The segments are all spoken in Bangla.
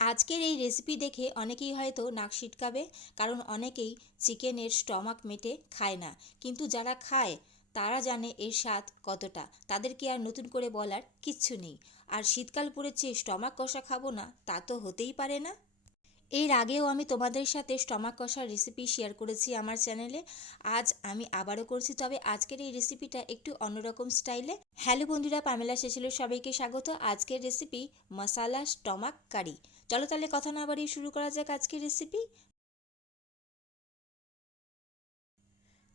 আজকের এই রেসিপি দেখে অনেকেই হয়তো নাক সিটকাবে, কারণ অনেকেই চিকেনের স্টমাক মেটে খায় না। কিন্তু যারা খায় তারা জানে এর স্বাদ কতটা। তাদেরকে আর নতুন করে বলার কিচ্ছু নেই। আর শীতকাল পড়েছে, স্টমাক কষা খাবো না তা তো হতেই পারে না। এর আগেও আমি তোমাদের সাথে স্টমাক কষার রেসিপি শেয়ার করেছি আমার চ্যানেলে। আজ আমি আবারও করছি, তবে আজকের এই রেসিপিটা একটু অন্যরকম স্টাইলে। হ্যালো বন্ধুরা, পামেলা সেচিলের সবাইকে স্বাগত। আজকের রেসিপি মশালা স্টমাক কারি। চলো তাহলে কথা না বাড়িয়ে শুরু করা যাক আজকের রেসিপি।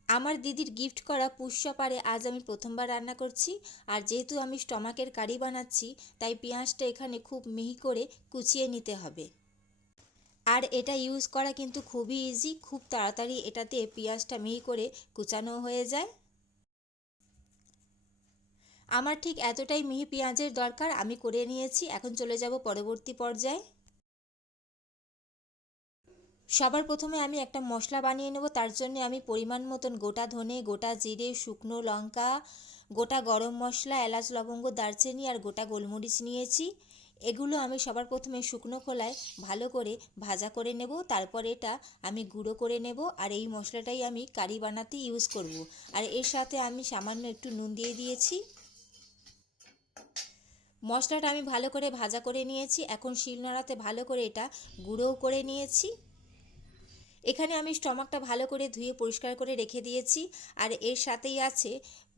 আমার দিদির গিফট করা পুষ্য পারে আজ আমি প্রথমবার রান্না করছি। আর যেহেতু আমি স্টমাকের কারি বানাচ্ছি, তাই পেঁয়াজটা এখানে খুব মিহি করে কুচিয়ে নিতে হবে। আর এটা ইউজ করা কিন্তু খুবই ইজি, খুব তাড়াতাড়ি এটাতে পেঁয়াজটা মিহি করে কুচানো হয়ে যায়। আমার ঠিক এতটাই মিহি পেঁয়াজের দরকার, আমি করে নিয়েছি। এখন চলে যাব পরবর্তী পর্যায়ে। সবার প্রথমে আমি একটা মশলা বানিয়ে নেব। তার জন্য আমি পরিমাণ মতন গোটা ধনে, গোটা জিরে, শুকনো লঙ্কা, গোটা গরম মশলা, এলাচ, লবঙ্গ, দারচিনি আর গোটা গোলমরিচ নিয়েছি। এগুলো আমি সবার প্রথমে শুকনো খোলায় ভালো করে ভাজা করে নেব। তারপর এটা আমি গুঁড়ো করে নেব। আর এই মশলাটাই আমি কারি বানাতে ইউজ করব। আর এর সাথে আমি সামান্য একটু নুন দিয়ে দিয়েছি। মশলাটা আমি ভালো করে ভাজা করে নিয়েছি। এখন শিলনোড়াতে ভালো করে এটা গুঁড়োও করে নিয়েছি। এখানে আমি স্টমাকটা ভালো করে ধুয়ে পরিষ্কার করে রেখে দিয়েছি। আর এর সাথেই আছে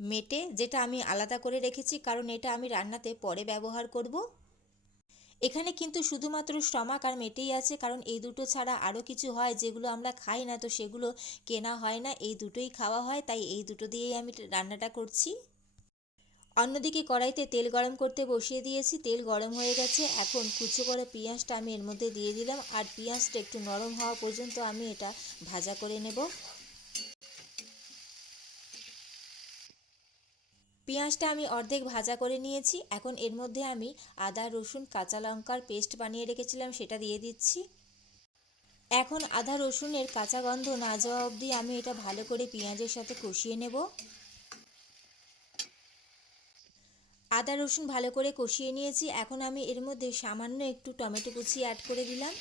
মেটে, যেটা আমি আলাদা করে রেখেছি, কারণ এটা আমি রান্নাতে পরে ব্যবহার করব। এখানে কিন্তু শুধুমাত্র স্টমাক আর মেটেই আছে, কারণ এই দুটো ছাড়া আরও কিছু হয় যেগুলো আমরা খাই না, তো সেগুলো কেনা হয় না, এই দুটোই খাওয়া হয়, তাই এই দুটো দিয়েই আমি রান্নাটা করছি। অন্যদিকে কড়াইতে তেল গরম করতে বসিয়ে দিয়েছি। তেল গরম হয়ে গেছে। এখন কুচো করা পেঁয়াজটা আমি এর মধ্যে দিয়ে দিলাম। আর পেঁয়াজটা একটু নরম হওয়া পর্যন্ত আমি এটা ভাজা করে নেব। পেঁয়াজটা আমি অর্ধেক ভাজা করে নিয়েছি। এখন এর মধ্যে আমি আদা, রসুন, কাঁচা লঙ্কার পেস্ট বানিয়ে রেখেছিলাম, সেটা দিয়ে দিচ্ছি। এখন আদা রসুনের কাঁচা গন্ধ না যাওয়া অবধি আমি এটা ভালো করে পেঁয়াজের সাথে কষিয়ে নেব। আদা রসুন ভালো করে কষিয়ে নিয়েছি। এখন আমি এর মধ্যে সামান্য একটু টমেটো কুচি অ্যাড করে দিলাম।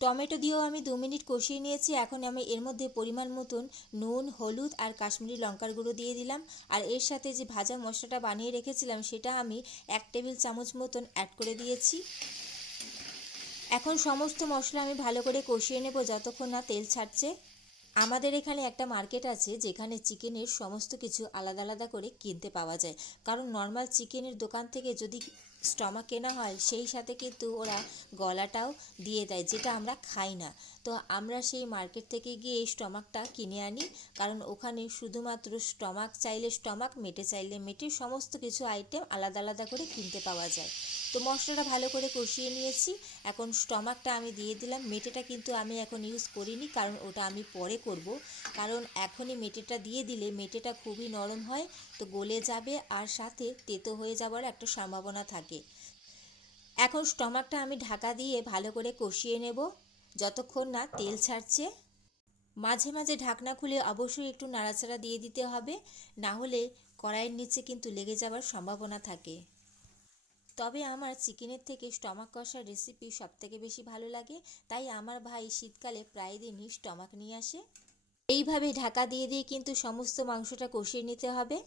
টমেটো দিয়েও আমি 2 মিনিট কষিয়ে নিয়েছি। এখন আমি এর মধ্যে পরিমাণ মতন নুন, হলুদ আর কাশ্মীরি লঙ্কার গুঁড়ো দিয়ে দিলাম। আর এর সাথে যে ভাজা মশলাটা বানিয়ে রেখেছিলাম, সেটা আমি 1 টেবিল চামচ মতন অ্যাড করে দিয়েছি। এখন সমস্ত মশলা আমি ভালো করে কষিয়ে নেব যতক্ষণ না তেল ছাড়ছে। আমাদের এখানে একটা মার্কেট আছে যেখানে চিকেনের সমস্ত কিছু আলাদা আলাদা করে কিনতে পাওয়া যায়। কারণ নর্মাল চিকেনের দোকান থেকে যদি স্টমাক কেনা হয়, সেই সাথে কিন্তু ওরা গলাটাও দিয়ে দেয়, যেটা আমরা খাই না। তো আমরা সেই মার্কেট থেকে গিয়ে এই স্টমাকটা কিনে আনি, কারণ ওখানে শুধুমাত্র স্টমাক চাইলে স্টমাক, মেটে চাইলে মেটে, সমস্ত কিছু আইটেম আলাদা আলাদা করে কিনতে পাওয়া যায়। তো মশলাটা ভালো করে কষিয়ে নিয়েছি। এখন স্টমাকটা আমি দিয়ে দিলাম। মেটেটা কিন্তু আমি এখন ইউজ করিনি, কারণ ওটা আমি পরে করব। কারণ এখনই মেটেটা দিয়ে দিলে মেটেটা খুবই নরম হয়, তো গলে যাবে আর সাথে তেতো হয়ে যাওয়ার একটা সম্ভাবনা থাকে। এখন স্টমাকটা আমি ঢাকা দিয়ে ভালো করে কষিয়ে নেব যতক্ষণ না তেল ছাড়ছে। মাঝে মাঝে ঢাকনা খুলে অবশ্যই একটু নাড়াচাড়া দিয়ে দিতে হবে, না হলে কড়াইয়ের নিচে কিন্তু লেগে যাওয়ার সম্ভাবনা থাকে। তবে আমার চিকেনের থেকে স্টমাক কষার রেসিপি সবথেকে বেশি ভালো লাগে, তাই আমার ভাই শীতকালে প্রায় দিনই স্টমাক নিয়ে আসে। এইভাবে ঢাকা দিয়ে দিয়ে কিন্তু সমস্ত মাংসটা কষিয়ে নিতে হবে।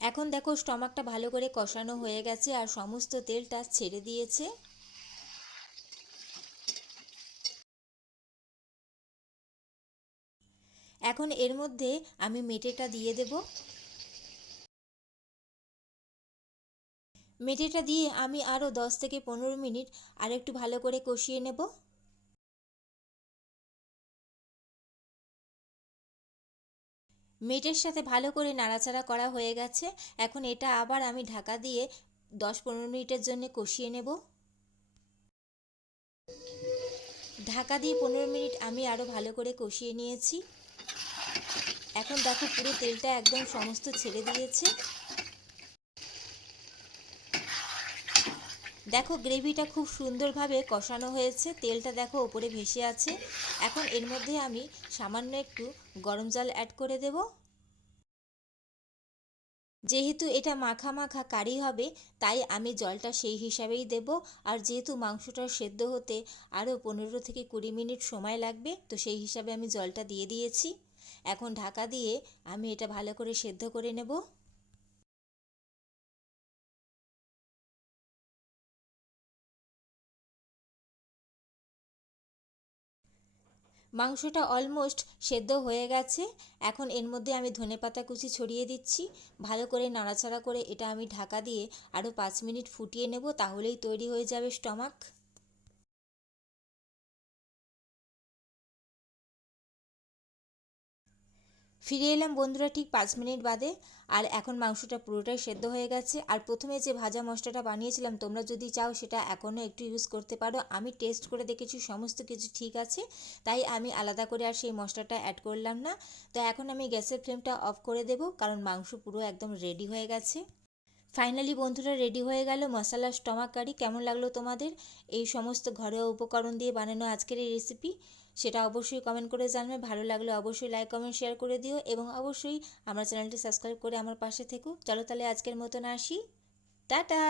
এখন দেখো স্টমাকটা ভালো করে কষানো হয়ে গেছে আর সমস্ত তেলটা ছেড়ে দিয়েছে। এখন এর মধ্যে আমি মেটেটা দিয়ে দেব। মেটেটা দিয়ে আমি আরও 10 থেকে 15 মিনিট আর একটু ভালো করে কষিয়ে নেব। মেটের সাথে ভালো করে নাড়াচাড়া করা হয়ে গেছে। এখন এটা আবার আমি ঢাকা দিয়ে 10-15 মিনিটের জন্য কষিয়ে নেব। ঢাকা দিয়ে 15 মিনিট আমি আরও ভালো করে কষিয়ে নিয়েছি। এখন দেখো পুরো তেলটা একদম সমস্ত ছেড়ে দিয়েছে। দেখো গ্রেভিটা খুব সুন্দরভাবে কষানো হয়েছে, তেলটা দেখো ওপরে ভেসে আছে। এখন এর মধ্যে আমি সামান্য একটু গরম জল অ্যাড করে দেব। যেহেতু এটা মাখা মাখা কারি হবে, তাই আমি জলটা সেই হিসাবেই দেব। আর যেহেতু মাংসটা সেদ্ধ হতে আরও 15 থেকে 20 মিনিট সময় লাগবে, তো সেই হিসাবে আমি জলটা দিয়ে দিয়েছি। এখন ঢাকা দিয়ে আমি এটা ভালো করে সেদ্ধ করে নেব। মাংসটা অলমোস্ট সেদ্ধ হয়ে গেছে। এখন এর মধ্যে আমি ধনেপাতা কুচি ছড়িয়ে দিচ্ছি। ভালো করে নাড়াচাড়া করে এটা আমি ঢাকা দিয়ে আরও 5 মিনিট ফুটিয়ে নেব, তাহলেই তৈরি হয়ে যাবে স্টমাক। ফিরে এলাম বন্ধুরা ঠিক 5 মিনিট বাদে। আর এখন মাংসটা পুরোটাই সেদ্ধ হয়ে গেছে। আর প্রথমে যে ভাজা মশলাটা বানিয়েছিলাম, তোমরা যদি চাও সেটা এখনও একটু ইউজ করতে পারো। আমি টেস্ট করে দেখেছি সমস্ত কিছু ঠিক আছে, তাই আমি আলাদা করে আর সেই মশলাটা অ্যাড করলাম না। তো এখন আমি গ্যাসের ফ্লেমটা অফ করে দেব, কারণ মাংস পুরো একদম রেডি হয়ে গেছে। ফাইনালি বন্ধুরা রেডি হয়ে গেল মশালা স্টমাক কারি। কেমন লাগলো তোমাদের এই সমস্ত ঘরোয়া উপকরণ দিয়ে বানানো আজকের এই রেসিপি? সেটা অবশ্যই কমেন্ট করে জানবে। ভালো লাগলে অবশ্যই লাইক কমেন্ট শেয়ার করে দিও, এবং অবশ্যই আমার চ্যানেলটি সাবস্ক্রাইব করে আমার পাশে থেকো। চলো তাহলে আজকের মতন আসি, টাটা।